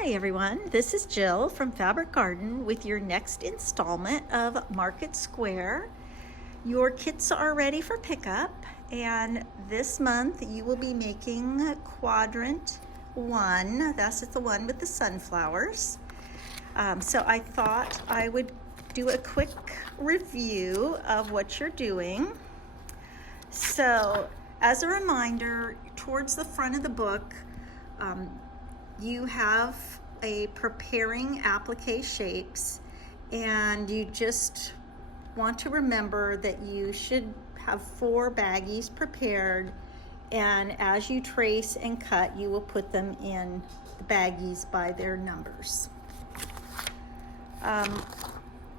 Hi everyone, this is Jill from Fabric Garden with your next installment of Market Square. Your kits are ready for pickup, and this month you will be making quadrant 1. That's the one with the sunflowers. So I thought I would do a quick review of what you're doing. So as a reminder, towards the front of the book, you have a preparing applique shapes, and you just want to remember that you should have 4 baggies prepared, and as you trace and cut, you will put them in the baggies by their numbers.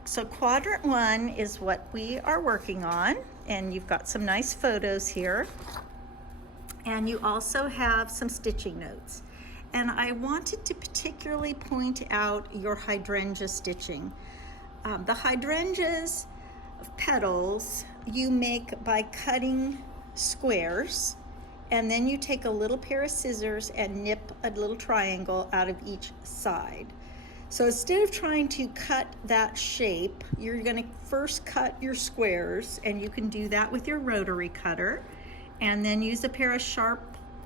So quadrant 1 is what we are working on, and you've got some nice photos here, and you also have some stitching notes. And I wanted to particularly point out your hydrangea stitching. The hydrangea's petals you make by cutting squares, and then you take a little pair of scissors and nip a little triangle out of each side. So instead of trying to cut that shape, you're going to first cut your squares, and you can do that with your rotary cutter, and then use a pair of sharp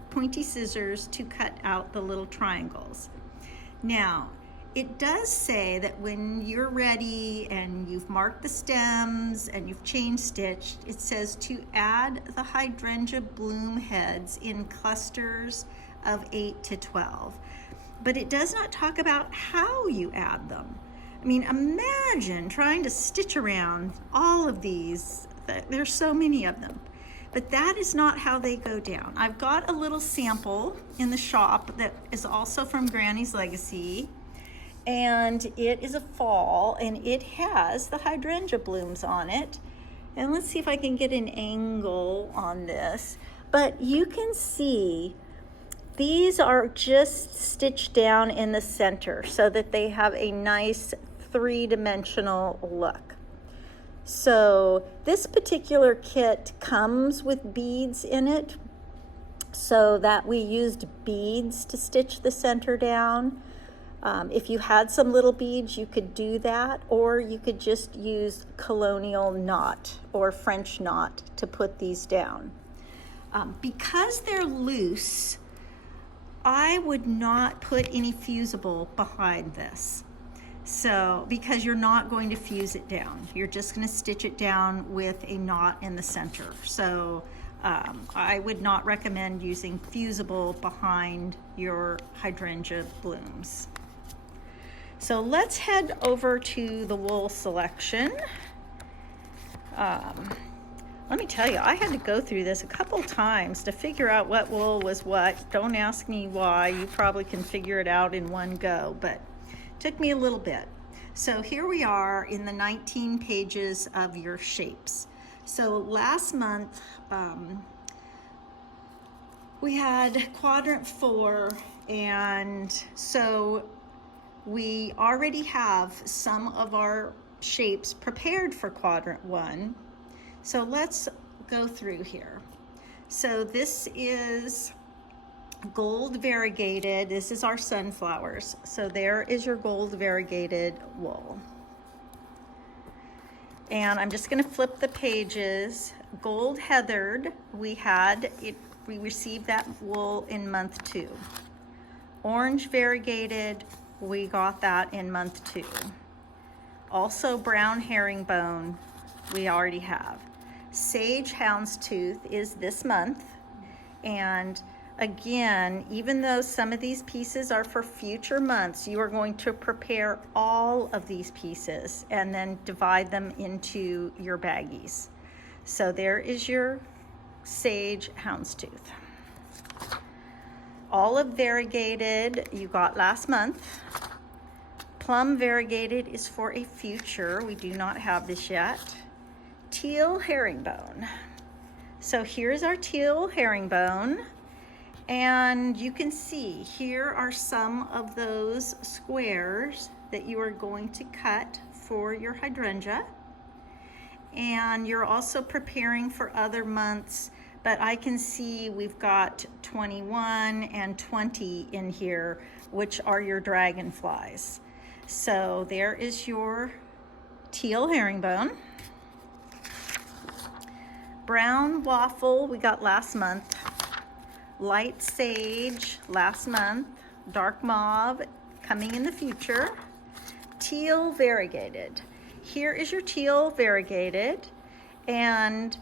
pointy scissors to cut out the little triangles. Now, it does say that when you're ready and you've marked the stems and you've chain stitched, it says to add the hydrangea bloom heads in clusters of 8 to 12. But it does not talk about how you add them. I mean, imagine trying to stitch around all of these. There's so many of them. But that is not how they go down. I've got a little sample in the shop that is also from Granny's Legacy, and it is a fall, and it has the hydrangea blooms on it. And let's see if I can get an angle on this. But you can see these are just stitched down in the center so that they have a nice 3-dimensional look. So this particular kit comes with beads in it, so that we used beads to stitch the center down. If you had some little beads, you could do that, or you could just use colonial knot or French knot to put these down. Because they're loose, I would not put any fusible behind this. So, because you're not going to fuse it down, you're just going to stitch it down with a knot in the center. So I would not recommend using fusible behind your hydrangea blooms. So let's head over to the wool selection. Let me tell you, I had to go through this a couple times to figure out what wool was what. Don't ask me why. You probably can figure it out in one go, but took me a little bit. So here we are in the 19 pages of your shapes. So last month we had quadrant 4, and so we already have some of our shapes prepared for quadrant 1. So let's go through here. So this is gold variegated. This is our sunflowers. So there is your gold variegated wool. And I'm just going to flip the pages. Gold heathered, we received that wool in month 2. Orange variegated, we got that in month 2. Also brown herringbone, we already have. Sage houndstooth is this month, and again, even though some of these pieces are for future months, you are going to prepare all of these pieces and then divide them into your baggies. So there is your sage houndstooth. Olive variegated you got last month. Plum variegated is for a future. We do not have this yet. Teal herringbone. So here's our teal herringbone. And you can see here are some of those squares that you are going to cut for your hydrangea. And you're also preparing for other months, but I can see we've got 21 and 20 in here which are your dragonflies. So there is your teal herringbone. Brown waffle we got last month. Light sage last month. Dark mauve coming in the future. Teal variegated. Here is your teal variegated, and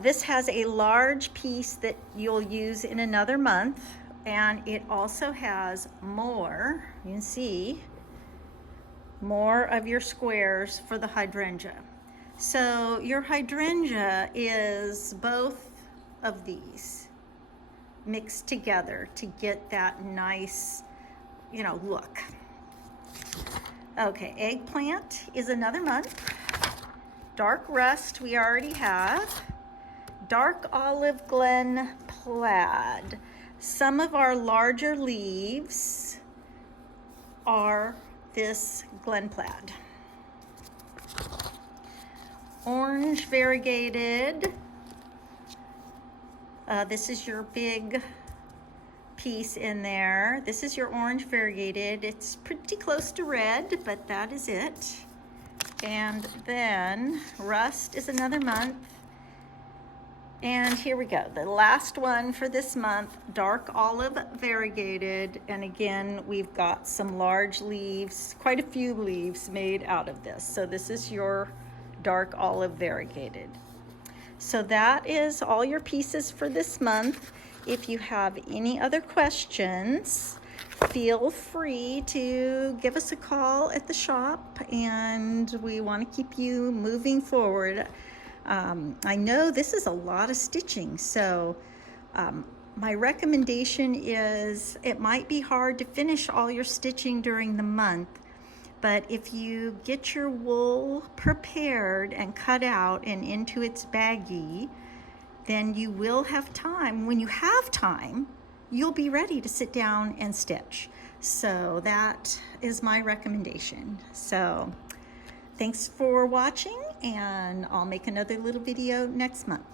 this has a large piece that you'll use in another month, and it also has more, you can see, more of your squares for the hydrangea. So your hydrangea is both of these mixed together to get that nice, look. Okay, eggplant is another month. Dark rust we already have. Dark olive glen plaid. Some of our larger leaves are this glen plaid. Orange variegated. This is your big piece in there. This is your orange variegated. It's pretty close to red, but that is it. And then rust is another month. And here we go, the last one for this month, dark olive variegated. And again, we've got some large leaves, quite a few leaves made out of this. So this is your dark olive variegated. So that is all your pieces for this month. If you have any other questions, feel free to give us a call at the shop, and we want to keep you moving forward. I know this is a lot of stitching, so my recommendation is it might be hard to finish all your stitching during the month, but if you get your wool prepared and cut out and into its baggie, then you will have time. When you have time, you'll be ready to sit down and stitch. So that is my recommendation. So thanks for watching, and I'll make another little video next month.